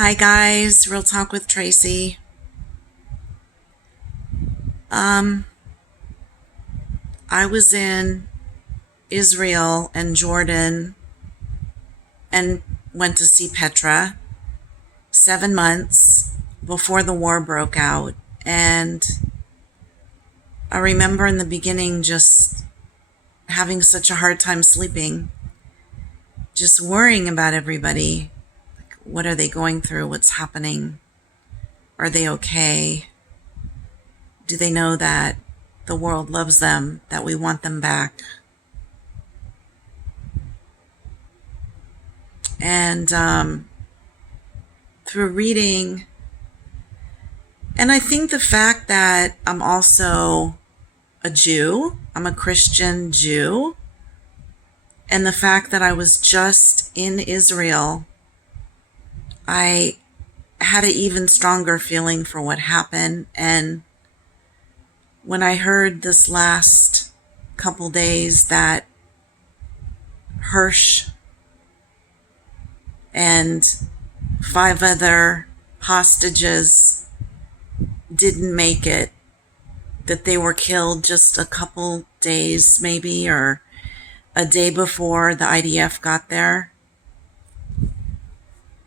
Hi guys, Real Talk with Tracy. Um, I was in Israel and Jordan and went to see Petra 7 months before the war broke out. And I remember in the beginning just having such a hard time sleeping, just worrying about everybody. Like, what are they going through? What's happening? Are they okay? Do they know that the world loves them, that we want them back? And through reading, and I think the fact that I'm also a Jew, I'm a Christian Jew, and the fact that I was just in Israel, I had an even stronger feeling for what happened. And when I heard this last couple days that Hirsch and 5 other hostages didn't make it, that they were killed just a couple days maybe, or a day before the IDF got there,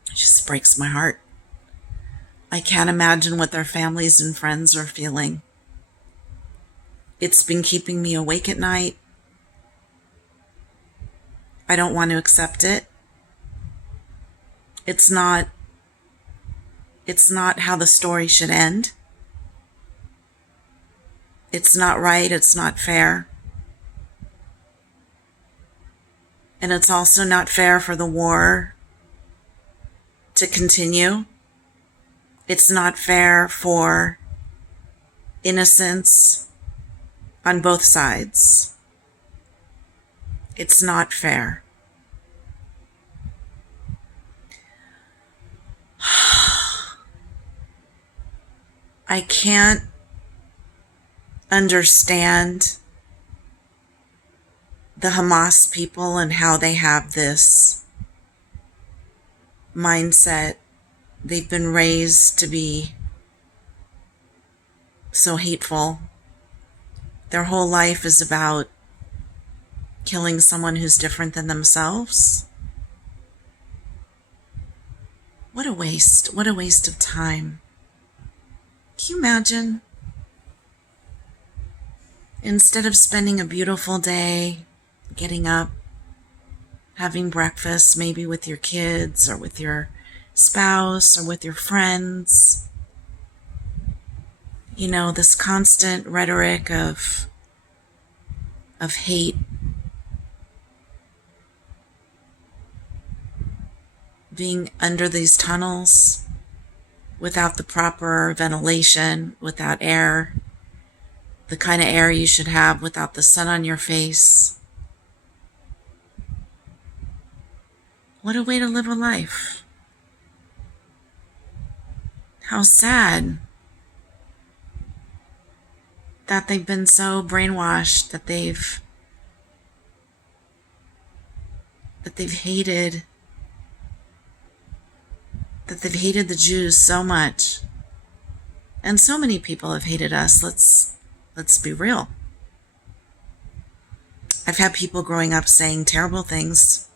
it just breaks my heart. I can't imagine what their families and friends are feeling. It's been keeping me awake at night. I don't want to accept it. It's not how the story should end. It's not right. It's not fair. And it's also not fair for the war to continue. It's not fair for innocents on both sides. It's not fair. I can't understand the Hamas people and how they have this mindset. They've been raised to be so hateful. Their whole life is about killing someone who's different than themselves. What a waste. What a waste of time. Can you imagine? Instead of spending a beautiful day, getting up, having breakfast, maybe with your kids or with your spouse or with your friends, this constant rhetoric of hate, being under these tunnels without the proper ventilation, without air, the kind of air you should have without the sun on your face. What a way to live a life. How sad that they've been so brainwashed, that they've hated the Jews so much. And so many people have hated us. Let's be real. I've had people growing up saying terrible things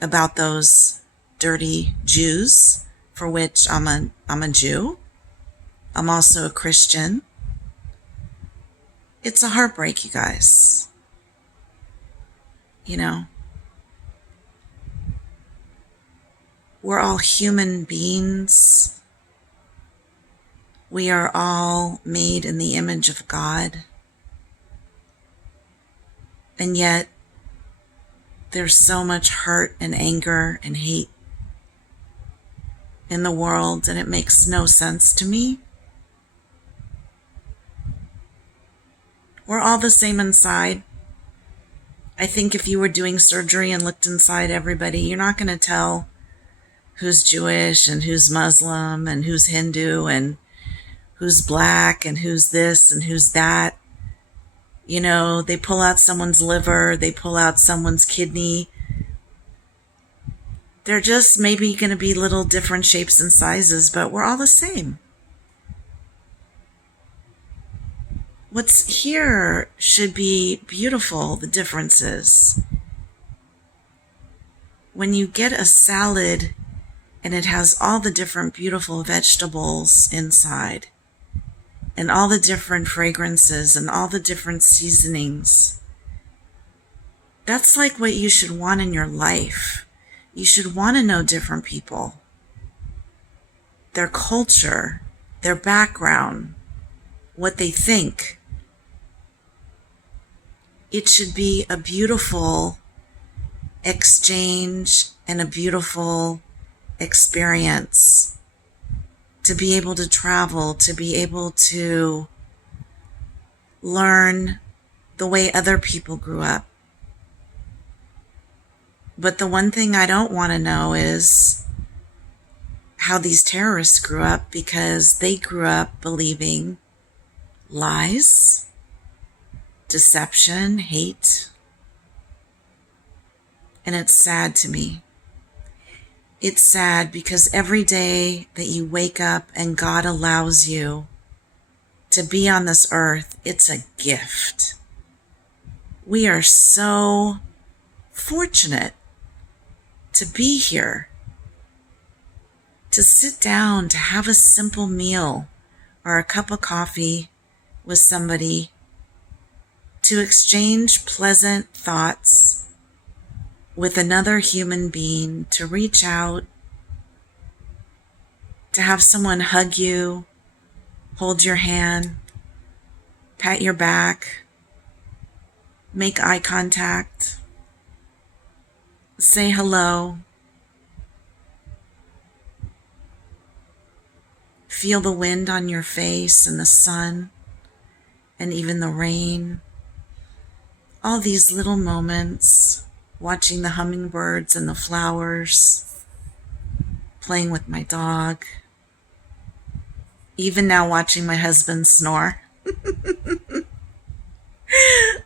about those dirty Jews, for which I'm a Jew. I'm also a Christian. It's a heartbreak, you guys. We're all human beings. We are all made in the image of God. And yet, there's so much hurt and anger and hate in the world, and it makes no sense to me. We're all the same inside. I think if you were doing surgery and looked inside everybody, you're not going to tell who's Jewish and who's Muslim and who's Hindu and who's black and who's this and who's that. They pull out someone's liver, they pull out someone's kidney. They're just maybe going to be little different shapes and sizes, but we're all the same. What's here should be beautiful, the differences. When you get a salad and it has all the different beautiful vegetables inside, and all the different fragrances and all the different seasonings, that's like what you should want in your life. You should want to know different people, their culture, their background, what they think. It should be a beautiful exchange and a beautiful experience to be able to travel, to be able to learn the way other people grew up. But the one thing I don't want to know is how these terrorists grew up, because they grew up believing lies, deception, hate. And it's sad to me. It's sad because every day that you wake up and God allows you to be on this earth, it's a gift. We are so fortunate to be here, to sit down, to have a simple meal or a cup of coffee with somebody, to exchange pleasant thoughts with another human being, to reach out, to have someone hug you, hold your hand, pat your back, make eye contact, say hello, feel the wind on your face and the sun and even the rain. All these little moments, watching the hummingbirds and the flowers, playing with my dog, even now watching my husband snore.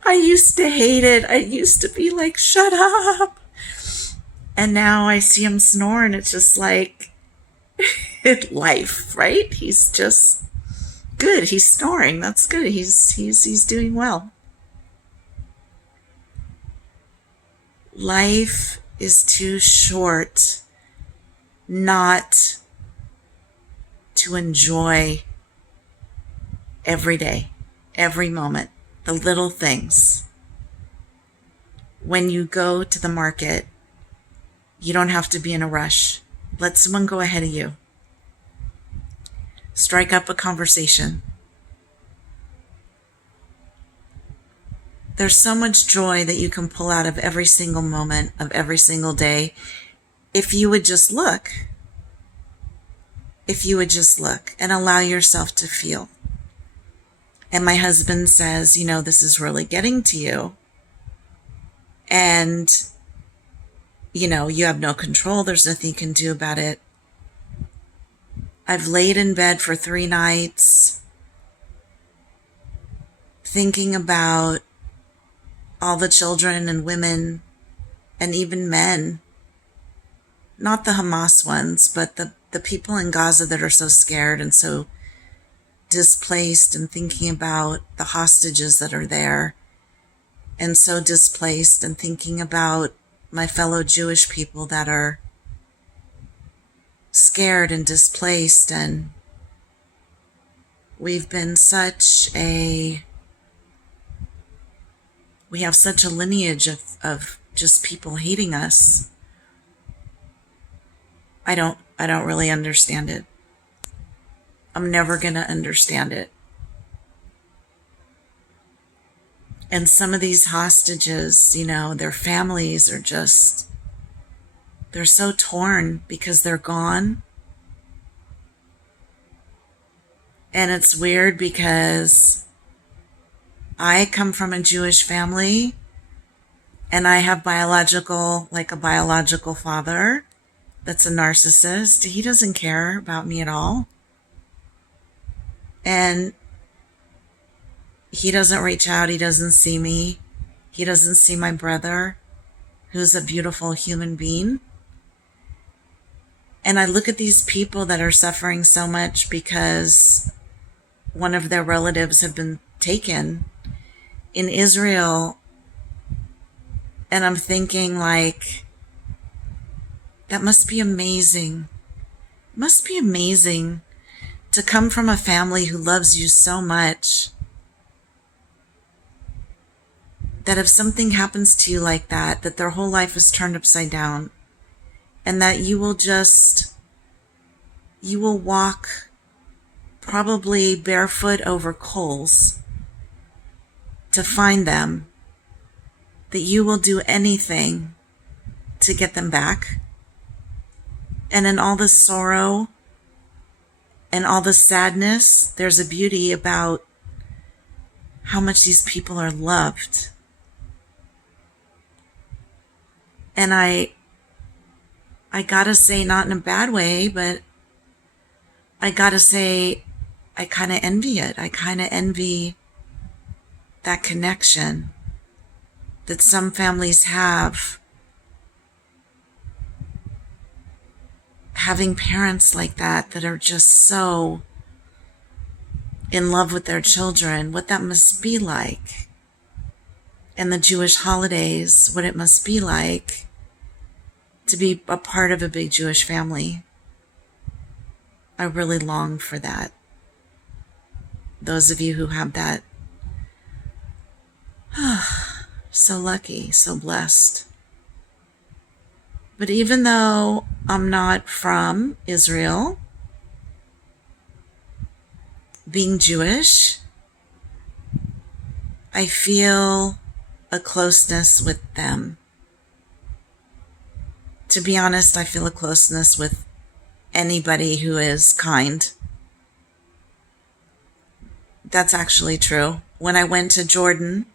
I used to hate it. I used to be like, shut up. And now I see him snore and it's just like life, right? He's just good. He's snoring. That's good. He's doing well. Life is too short not to enjoy every day, every moment, the little things. When you go to the market, you don't have to be in a rush. Let someone go ahead of you. Strike up a conversation. There's so much joy that you can pull out of every single moment of every single day if you would just look. If you would just look and allow yourself to feel. And my husband says, you know, this is really getting to you. And, you know, you have no control. There's nothing you can do about it. I've laid in bed for 3 nights thinking about all the children and women and even men, not the Hamas ones, but the people in Gaza that are so scared and so displaced, and thinking about the hostages that are there and so displaced, and thinking about my fellow Jewish people that are scared and displaced. And we have such a lineage of just people hating us. I don't really understand it. I'm never going to understand it. And some of these hostages, you know, their families are just, they're so torn because they're gone. And it's weird because I come from a Jewish family and I have a biological father that's a narcissist. He doesn't care about me at all. And he doesn't reach out. He doesn't see me. He doesn't see my brother, who's a beautiful human being. And I look at these people that are suffering so much because one of their relatives have been taken in Israel. And I'm thinking, like, that must be amazing. It must be amazing to come from a family who loves you so much that if something happens to you like that, that their whole life is turned upside down, and that you will walk probably barefoot over coals to find them, that you will do anything to get them back. And in all the sorrow and all the sadness, there's a beauty about how much these people are loved. And I gotta say, not in a bad way, but I gotta say, I kind of envy it. I kind of envy that connection that some families have, having parents like that that are just so in love with their children, what that must be like. And the Jewish holidays, what it must be like to be a part of a big Jewish family. I really long for that. Those of you who have that, so lucky, so blessed. But even though I'm not from Israel, being Jewish, I feel a closeness with them. To be honest, I feel a closeness with anybody who is kind. That's actually true. When I went to Jordan,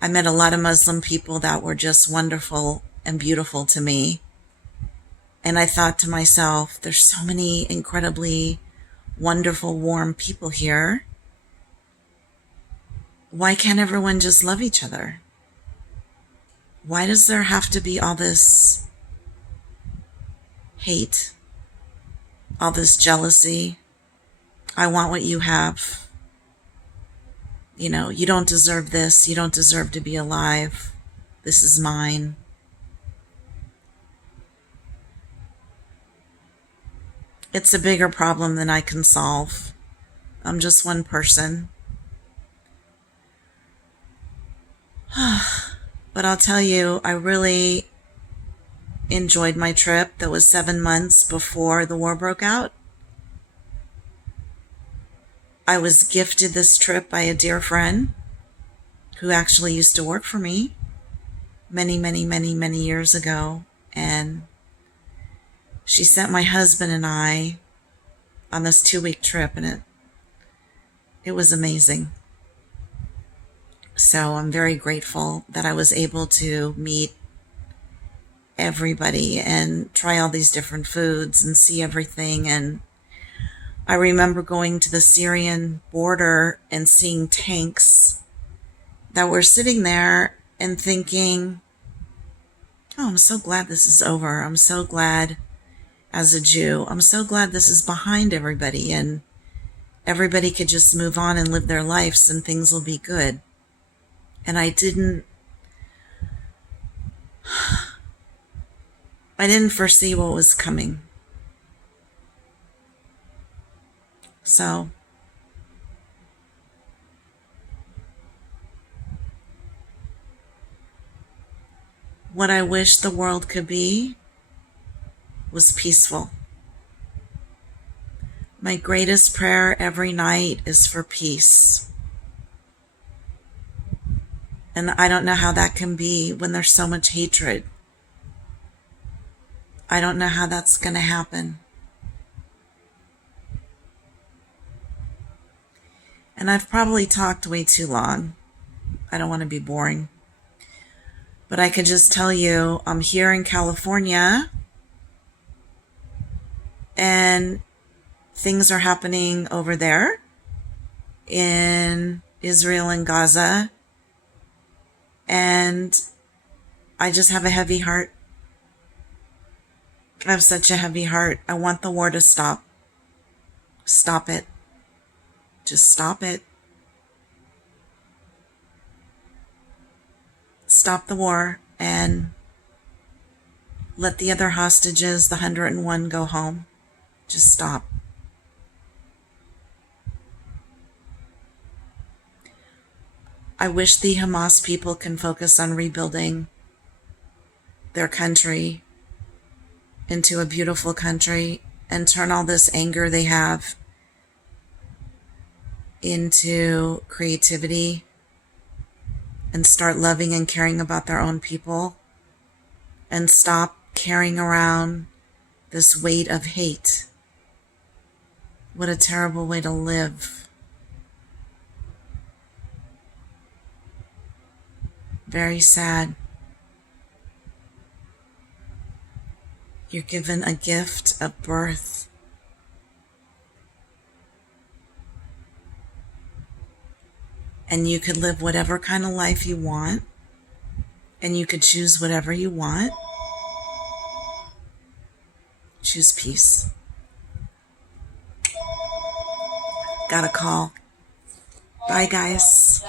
I met a lot of Muslim people that were just wonderful and beautiful to me. And I thought to myself, there's so many incredibly wonderful, warm people here. Why can't everyone just love each other? Why does there have to be all this hate, all this jealousy? I want what you have. You know, you don't deserve this. You don't deserve to be alive. This is mine. It's a bigger problem than I can solve. I'm just one person. But I'll tell you, I really enjoyed my trip. That was 7 months before the war broke out. I was gifted this trip by a dear friend who actually used to work for me many years ago. And she sent my husband and I on this 2-week trip, and it was amazing. So I'm very grateful that I was able to meet everybody and try all these different foods and see everything. And I remember going to the Syrian border and seeing tanks that were sitting there and thinking, oh, I'm so glad this is over. I'm so glad, as a Jew, I'm so glad this is behind everybody and everybody could just move on and live their lives and things will be good. And I didn't foresee what was coming. So what I wish the world could be was peaceful. My greatest prayer every night is for peace. And I don't know how that can be when there's so much hatred. I don't know how that's going to happen. And I've probably talked way too long. I don't want to be boring. But I could just tell you, I'm here in California, and things are happening over there in Israel and Gaza. And I just have a heavy heart. I have such a heavy heart. I want the war to stop. Stop it. Just stop it. Stop the war and let the other hostages, the 101, go home. Just stop. I wish the Hamas people can focus on rebuilding their country into a beautiful country and turn all this anger they have into creativity and start loving and caring about their own people and stop carrying around this weight of hate. What a terrible way to live. Very sad. You're given a gift of birth. And you could live whatever kind of life you want. And you could choose whatever you want. Choose peace. Got a call. Bye, guys.